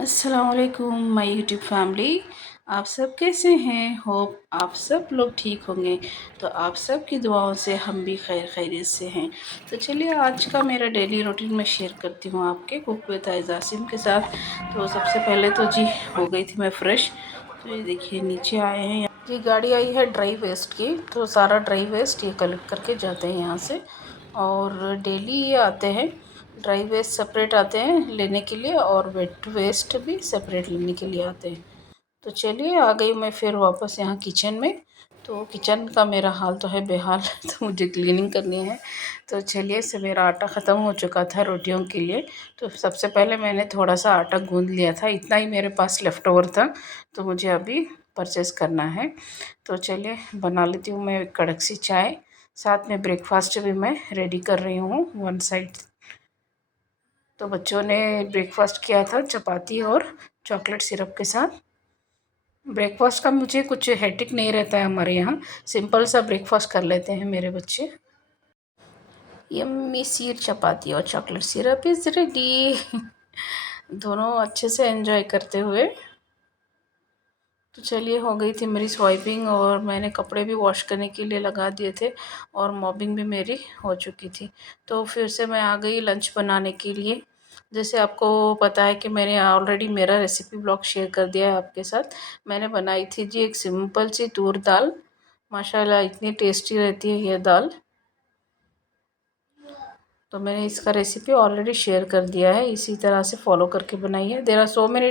अस्सलामुअलैकुम my YouTube family. आप सब कैसे हैं? होप आप सब लोग ठीक होंगे। तो आप सब की दुआओं से हम भी खैरियत से हैं। तो चलिए आज का मेरा डेली रूटीन मैं शेयर करती हूँ आपके कुक विद आज़ासिम के साथ। तो सबसे पहले तो जी हो गई थी मैं फ़्रेश। तो ये देखिए नीचे आए हैं जी, गाड़ी आई है ड्राई वेस्ट की। तो सारा ड्राई वेस्ट ये कलेक्ट करके जाते हैं यहाँ से। और डेली ये आते हैं, ड्राई वेस्ट सेपरेट आते हैं लेने के लिए और वेट वेस्ट भी सेपरेट लेने के लिए आते हैं। तो चलिए आ गई मैं फिर वापस यहाँ किचन में। तो किचन का मेरा हाल तो है बेहाल तो मुझे क्लीनिंग करनी है। तो चलिए से मेरा आटा ख़त्म हो चुका था रोटियों के लिए। तो सबसे पहले मैंने थोड़ा सा आटा गूँध लिया था, इतना ही मेरे पास लेफ़्ट ओवर था। तो मुझे अभी परचेज़ करना है। तो चलिए बना लेती हूँ मैं कड़क सी चाय, साथ में ब्रेकफास्ट भी मैं रेडी कर रही हूँ वन साइड। तो बच्चों ने ब्रेकफास्ट किया था चपाती और चॉकलेट सिरप के साथ। ब्रेकफास्ट का मुझे कुछ हेटिक नहीं रहता है, हमारे यहाँ सिंपल सा ब्रेकफास्ट कर लेते हैं मेरे बच्चे। यम्मी सीर चपाती और चॉकलेट सिरप इज़ रेडी दोनों अच्छे से एंजॉय करते हुए। तो चलिए हो गई थी मेरी स्वाइपिंग और मैंने कपड़े भी वॉश करने के लिए लगा दिए थे और मॉपिंग भी मेरी हो चुकी थी। तो फिर से मैं आ गई लंच बनाने के लिए। जैसे आपको पता है कि मैंने ऑलरेडी मेरा रेसिपी ब्लॉग शेयर कर दिया है आपके साथ। मैंने बनाई थी जी एक सिंपल सी तूर दाल, माशाल्लाह इतनी टेस्टी रहती है ये दाल। तो मैंने इसका रेसिपी ऑलरेडी शेयर कर दिया है, इसी तरह से फॉलो करके बनाई है। There are so many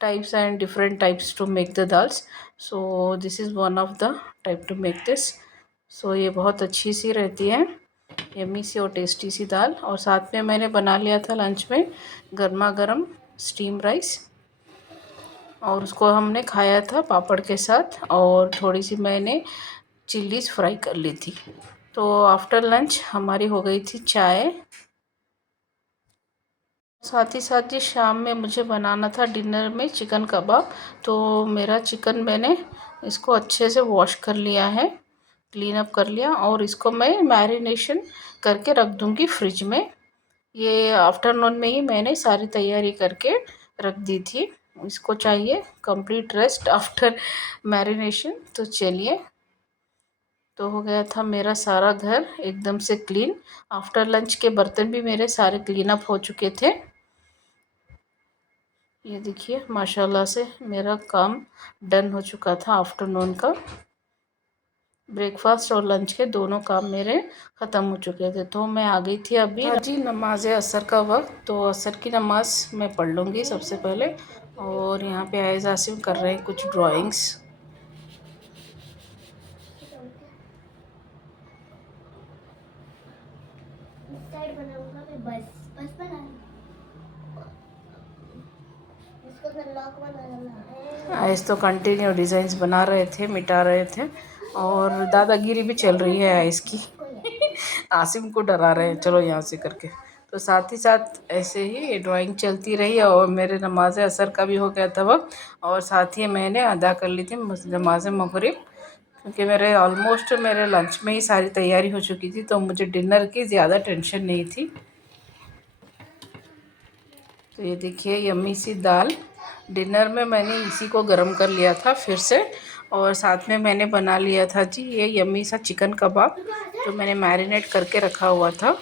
types and different types to make the dals, so this is one of the type to make this. So ये बहुत अच्छी सी रहती है, यम्मी सी और टेस्टी सी दाल। और साथ में मैंने बना लिया था लंच में गर्मा गर्म स्टीम राइस, और उसको हमने खाया था पापड़ के साथ, और थोड़ी सी मैंने चिल्लीज़ फ्राई कर ली थी। तो आफ्टर लंच हमारी हो गई थी चाय। साथ ही साथ ही शाम में मुझे बनाना था डिनर में चिकन कबाब। तो मेरा चिकन मैंने इसको अच्छे से वॉश कर लिया है, क्लीन अप कर लिया, और इसको मैं मैरिनेशन करके रख दूँगी फ्रिज में। ये आफ्टरनून में ही मैंने सारी तैयारी करके रख दी थी। इसको चाहिए कंप्लीट रेस्ट आफ्टर मैरिनेशन। तो चलिए, तो हो गया था मेरा सारा घर एकदम से क्लीन। आफ्टर लंच के बर्तन भी मेरे सारे क्लीन अप हो चुके थे। ये देखिए माशाल्लाह से मेरा काम डन हो चुका था। आफ्टरनून का ब्रेकफास्ट और लंच के दोनों काम मेरे ख़त्म हो चुके थे। तो मैं आ गई थी अभी जी नमाज असर का वक्त। तो असर की नमाज़ मैं पढ़ लूँगी सबसे पहले। और यहाँ पे आयज़ आसिम कर रहे हैं कुछ ड्राइंग्स। आइस तो कंटिन्यू डिज़ाइंस बना रहे थे, मिटा रहे थे, और दादागिरी भी चल रही है आइस की आसिम को डरा रहे हैं चलो यहाँ से करके। तो साथ ही साथ ऐसे ही ड्राइंग चलती रही, और मेरे नमाज असर का भी हो गया था वक्त, और साथ ही मैंने अदा कर ली थी नमाज मगरिब, क्योंकि मेरे ऑलमोस्ट मेरे लंच में ही सारी तैयारी हो चुकी थी। तो मुझे डिनर की ज़्यादा टेंशन नहीं थी। तो ये देखिए यम्मी सी दाल, डिनर में मैंने इसी को गरम कर लिया था फिर से। और साथ में मैंने बना लिया था जी ये यम्मी सा चिकन कबाब, जो मैंने मैरिनेट करके रखा हुआ था।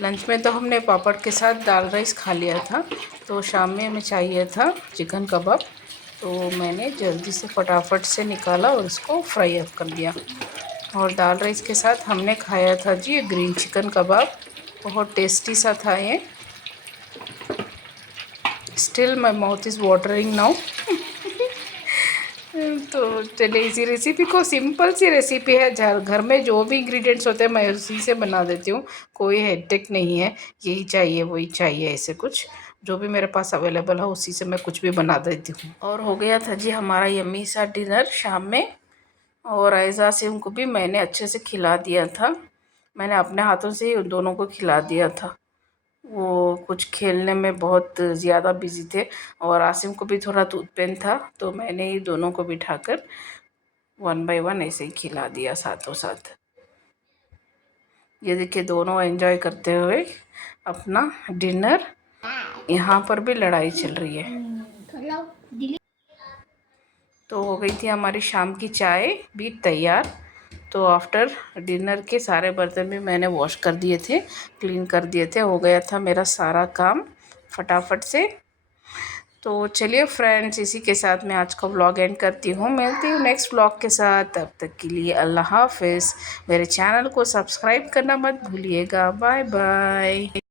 लंच में तो हमने पापड़ के साथ दाल राइस खा लिया था। तो शाम में हमें चाहिए था चिकन कबाब, तो मैंने जल्दी से फटाफट से निकाला और इसको फ्राई अप कर दिया। और दाल राइस के साथ हमने खाया था जी ग्रीन चिकन कबाब, बहुत टेस्टी सा था ये। Still my mouth is watering now तो चलिए इसी रेसिपी को, सिंपल सी रेसिपी है, घर में जो भी इंग्रेडिएंट्स होते हैं मैं उसी से बना देती हूँ। कोई हेडेक नहीं है, यही चाहिए वही चाहिए, ऐसे कुछ जो भी मेरे पास अवेलेबल है उसी से मैं कुछ भी बना देती हूँ। और हो गया था जी हमारा यम्मी सा डिनर शाम में। और आयज़ा से उनको भी मैंने अच्छे से खिला दिया था, मैंने अपने हाथों से ही उन दोनों को खिला दिया था। वो कुछ खेलने में बहुत ज़्यादा बिजी थे, और आसिम को भी थोड़ा दूध पेन था, तो मैंने ही दोनों को बिठाकर वन बाय वन ऐसे ही खिला दिया साथों साथ। ये देखिए दोनों एंजॉय करते हुए अपना डिनर। यहाँ पर भी लड़ाई चल रही है। तो हो गई थी हमारी शाम की चाय भी तैयार। तो आफ्टर डिनर के सारे बर्तन भी मैंने वॉश कर दिए थे, क्लीन कर दिए थे, हो गया था मेरा सारा काम फटाफट से। तो चलिए फ्रेंड्स, इसी के साथ मैं आज का व्लॉग एंड करती हूँ। मिलती हूँ नेक्स्ट व्लॉग के साथ, तब तक के लिए अल्लाह हाफिज़। मेरे चैनल को सब्सक्राइब करना मत भूलिएगा। Bye bye.